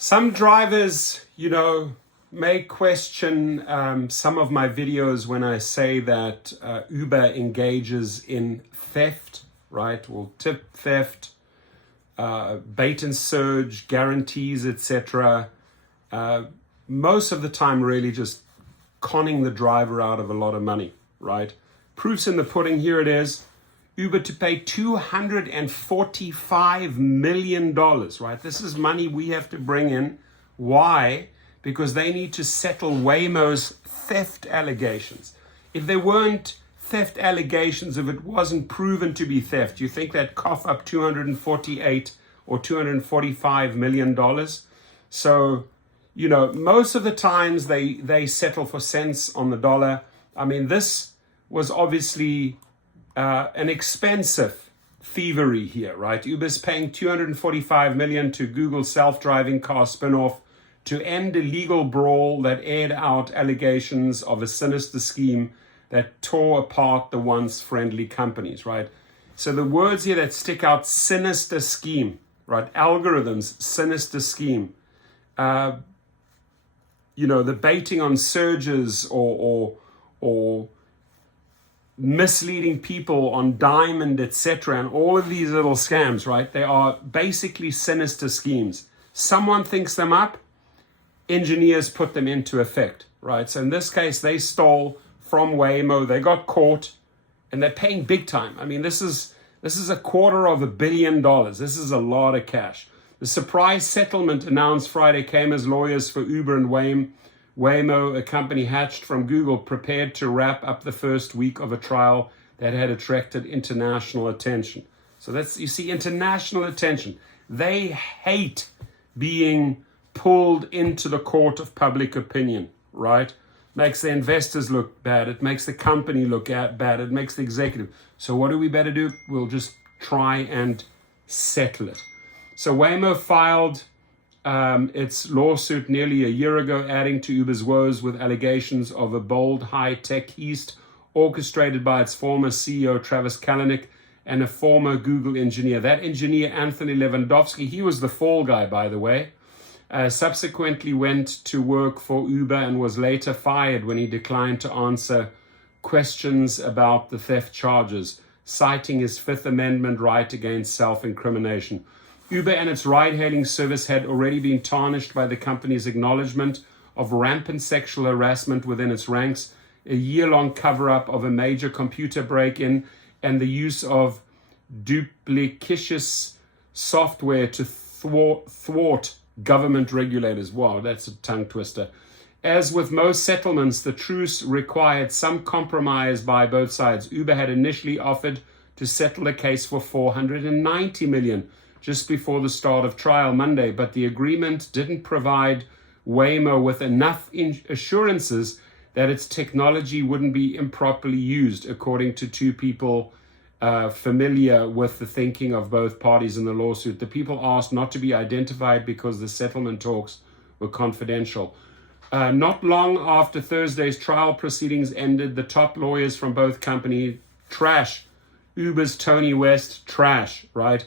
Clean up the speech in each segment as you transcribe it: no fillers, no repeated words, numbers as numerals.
Some drivers, may question some of my videos when I say that Uber engages in theft, right? Or tip theft, bait and surge, guarantees, etc. Most of the time really just conning the driver out of a lot of money, right? Proof's in the pudding. Here it is. Uber to pay $245 million, right? This is money we have to bring in. Why? Because they need to settle Waymo's theft allegations. If there weren't theft allegations, if it wasn't proven to be theft, you think they'd cough up $248 or $245 million? So, most of the times they settle for cents on the dollar. I mean, this was obviously an expensive thievery here, right? Uber's paying $245 million to Google's self-driving car spinoff to end a legal brawl that aired out allegations of a sinister scheme that tore apart the once friendly companies, right? So the words here that stick out: sinister scheme, right? Algorithms, sinister scheme. The baiting on surges or misleading people on Diamond, etc., and all of these little scams, right? They are basically sinister schemes. Someone thinks them up, engineers put them into effect, right? So in this case, they stole from Waymo, they got caught, and they're paying big time. I mean, this is $250 million. This is a lot of cash. The surprise settlement announced Friday came as lawyers for Uber and Waymo, a company hatched from Google, prepared to wrap up the first week of a trial that had attracted international attention. So that's, you see, international attention. They hate being pulled into the court of public opinion, right? Makes the investors look bad. It makes the company look bad. It makes the executive. So what do we better do? We'll just try and settle it. So Waymo filed its lawsuit nearly a year ago, adding to Uber's woes with allegations of a bold high-tech heist orchestrated by its former CEO, Travis Kalanick, and a former Google engineer. That engineer, Anthony Lewandowski, he was the fall guy, by the way, subsequently went to work for Uber and was later fired when he declined to answer questions about the theft charges, citing his Fifth Amendment right against self-incrimination. Uber and its ride-hailing service had already been tarnished by the company's acknowledgement of rampant sexual harassment within its ranks, a year-long cover-up of a major computer break-in, and the use of duplicitous software to thwart government regulators. Wow, that's a tongue twister. As with most settlements, the truce required some compromise by both sides. Uber had initially offered to settle the case for $490 million just before the start of trial Monday, but the agreement didn't provide Waymo with enough assurances that its technology wouldn't be improperly used, according to two people familiar with the thinking of both parties in the lawsuit. The people asked not to be identified because the settlement talks were confidential. Not long after Thursday's trial proceedings ended, the top lawyers from both companies trash Uber's Tony West, trash, right?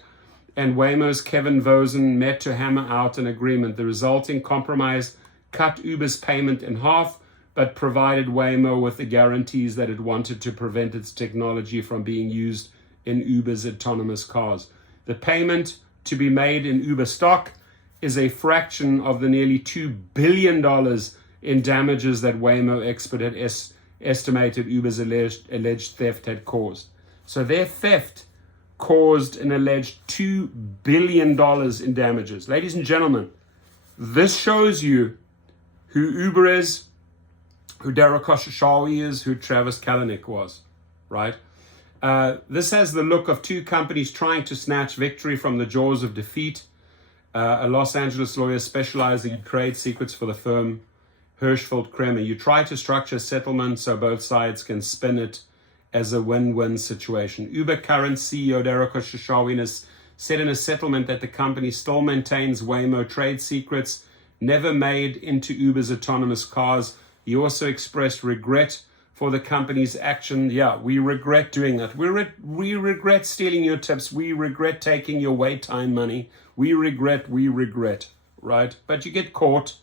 And Waymo's Kevin Vosen met to hammer out an agreement. The resulting compromise cut Uber's payment in half, but provided Waymo with the guarantees that it wanted to prevent its technology from being used in Uber's autonomous cars. The payment to be made in Uber stock is a fraction of the nearly $2 billion in damages that Waymo expert had estimated Uber's alleged theft had caused. So their theft caused an alleged $2 billion in damages. Ladies and gentlemen, this shows you who Uber is, who Derek Khosrowshahi is, who Travis Kalanick was, right? This has the look of two companies trying to snatch victory from the jaws of defeat. A Los Angeles lawyer specializing in trade secrets for the firm, Hirschfeld Kremer. You try to structure a settlement so both sides can spin it as a win-win situation. Uber current CEO Derek Khosrowshahi said in a settlement that the company still maintains Waymo trade secrets never made into Uber's autonomous cars. He also expressed regret for the company's action. Yeah, we regret doing that. We regret stealing your tips. We regret taking your wait time money. We regret, right? But you get caught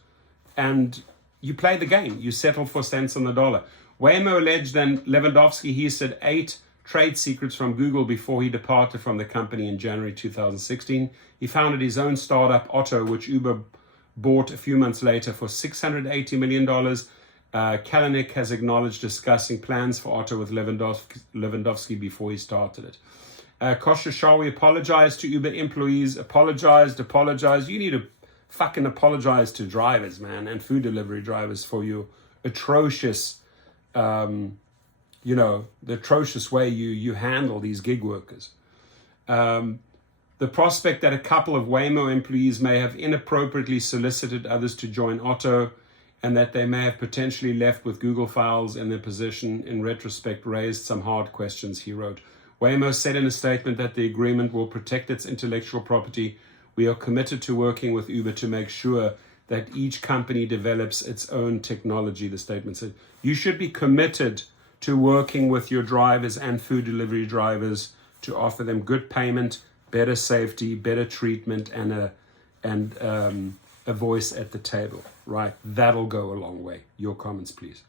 and you play the game. You settle for cents on the dollar. Waymo alleged then Lewandowski, he said, 8 trade secrets from Google before he departed from the company in January 2016. He founded his own startup, Otto, which Uber bought a few months later for $680 million. Kalanick has acknowledged discussing plans for Otto with Lewandowski before he started it. Khosrowshahi apologized to Uber employees, apologized. You need to fucking apologize to drivers, man, and food delivery drivers for your atrocious, the atrocious way you handle these gig workers. The prospect that a couple of Waymo employees may have inappropriately solicited others to join Otto and that they may have potentially left with Google files in their possession in retrospect raised some hard questions, he wrote. Waymo said in a statement that the agreement will protect its intellectual property. We are committed to working with Uber to make sure that each company develops its own technology, the statement said. You should be committed to working with your drivers and food delivery drivers to offer them good payment, better safety, better treatment, and a voice at the table, right? That'll go a long way. Your comments, please.